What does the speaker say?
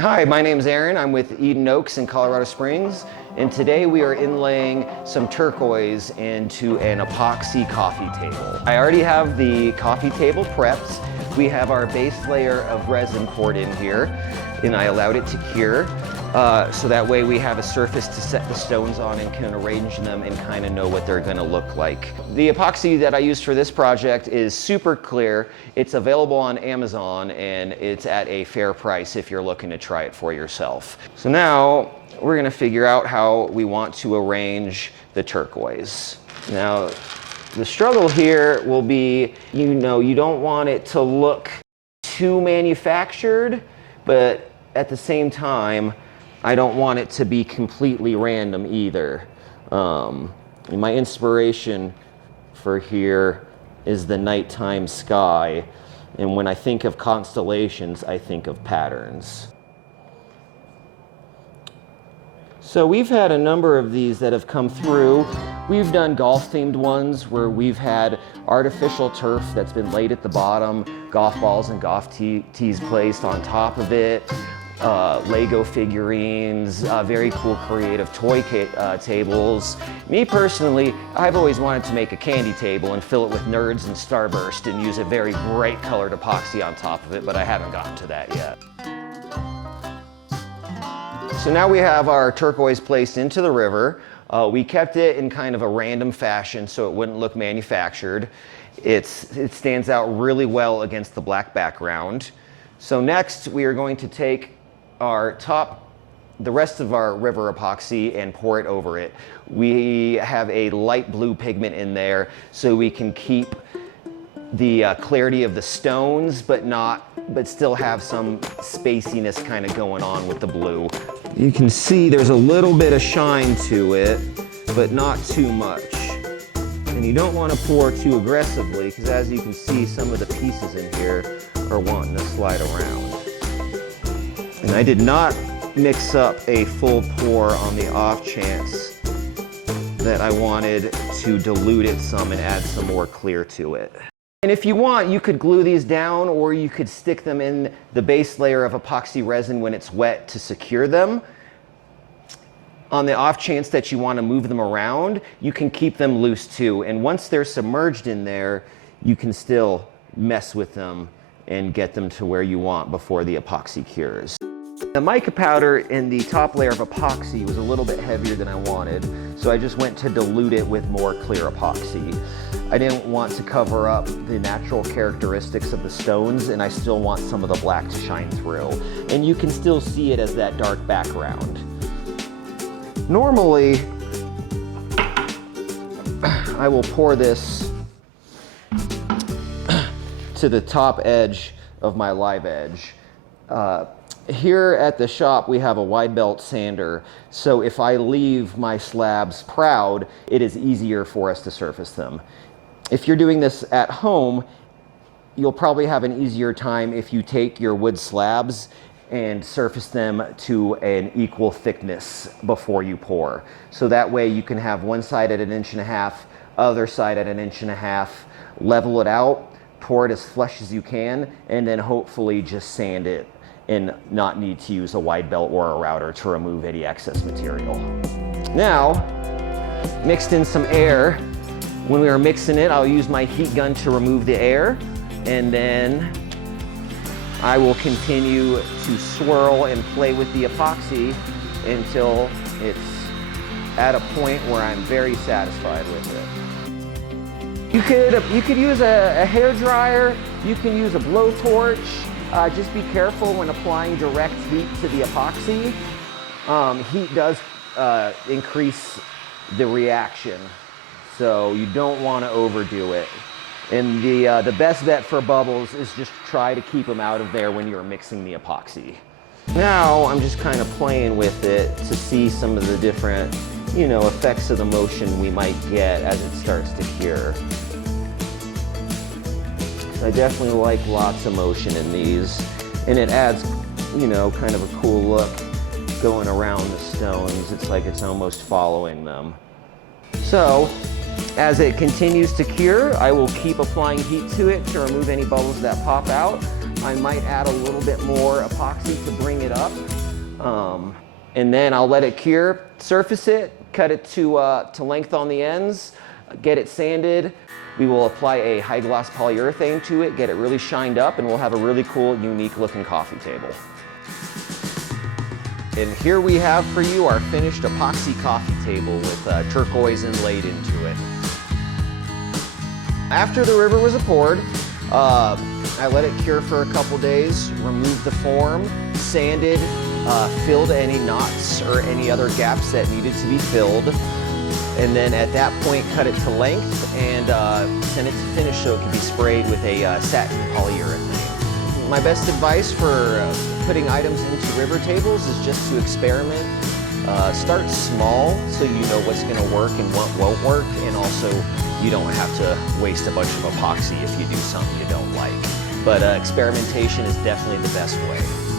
Hi, my name's Aaron. I'm with Eden Oaks in Colorado Springs, and today we are inlaying some turquoise into an epoxy coffee table. I already have the coffee table prepped. We have our base layer of resin poured in here, and I allowed it to cure. So that way we have a surface to set the stones on and can arrange them and kind of know what they're going to look like. The epoxy that I used for this project is super clear. It's available on Amazon and it's at a fair price if you're looking to try it for yourself. So now we're going to figure out how we want to arrange the turquoise. Now the struggle here will be, you don't want it to look too manufactured, but at the same time, I don't want it to be completely random either. My inspiration for here is the nighttime sky. And when I think of constellations, I think of patterns. So we've had a number of these that have come through. We've done golf-themed ones where we've had artificial turf that's been laid at the bottom, golf balls and golf tees placed on top of it. Lego figurines, very cool creative toy tables. Me personally, I've always wanted to make a candy table and fill it with nerds and starburst and use a very bright colored epoxy on top of it, but I haven't gotten to that yet. So now we have our turquoise placed into the river. We kept it in kind of a random fashion so it wouldn't look manufactured. It stands out really well against the black background. So next we are going to take the rest of our river epoxy and pour it over it. We have a light blue pigment in there so we can keep the clarity of the stones, but still have some spaciness kind of going on with the blue. You can see there's a little bit of shine to it, but not too much. And you don't want to pour too aggressively because as you can see, some of the pieces in here are wanting to slide around. And I did not mix up a full pour on the off chance that I wanted to dilute it some and add some more clear to it. And if you want, you could glue these down or you could stick them in the base layer of epoxy resin when it's wet to secure them. On the off chance that you want to move them around, you can keep them loose too. And once they're submerged in there, you can still mess with them and get them to where you want before the epoxy cures. The mica powder in the top layer of epoxy was a little bit heavier than I wanted, so I just went to dilute it with more clear epoxy. I didn't want to cover up the natural characteristics of the stones, and I still want some of the black to shine through. And you can still see it as that dark background. Normally, I will pour this to the top edge of my live edge. Here at the shop, we have a wide belt sander, so if I leave my slabs proud, it is easier for us to surface them. If you're doing this at home, you'll probably have an easier time if you take your wood slabs and surface them to an equal thickness before you pour. So that way you can have one side at 1.5 inches, other side at 1.5 inches, level it out, pour it as flush as you can, and then hopefully just sand it and not need to use a wide belt or a router to remove any excess material. Now, mixed in some air. When we are mixing it, I'll use my heat gun to remove the air, and then I will continue to swirl and play with the epoxy until it's at a point where I'm very satisfied with it. You could use a hair dryer, you can use a blowtorch. Just be careful when applying direct heat to the epoxy. Heat does increase the reaction, so you don't want to overdo it. And the best bet for bubbles is just try to keep them out of there when you're mixing the epoxy. Now I'm just kind of playing with it to see some of the different, effects of the motion we might get as it starts to cure. I definitely like lots of motion in these, and it adds, kind of a cool look going around the stones. It's like it's almost following them. So, as it continues to cure, I will keep applying heat to it to remove any bubbles that pop out. I might add a little bit more epoxy to bring it up. And then I'll let it cure, surface it, cut it to length on the ends, get it sanded. We will apply a high gloss polyurethane to it, get it really shined up, and we'll have a really cool, unique looking coffee table. And here we have for you our finished epoxy coffee table with turquoise inlaid into it. After the river was poured, I let it cure for a couple days, removed the form, sanded, filled any knots or any other gaps that needed to be filled. And then at that point, cut it to length and send it to finish so it can be sprayed with a satin polyurethane. My best advice for putting items into river tables is just to experiment. Start small so you know what's going to work and what won't work, and also you don't have to waste a bunch of epoxy if you do something you don't like. But experimentation is definitely the best way.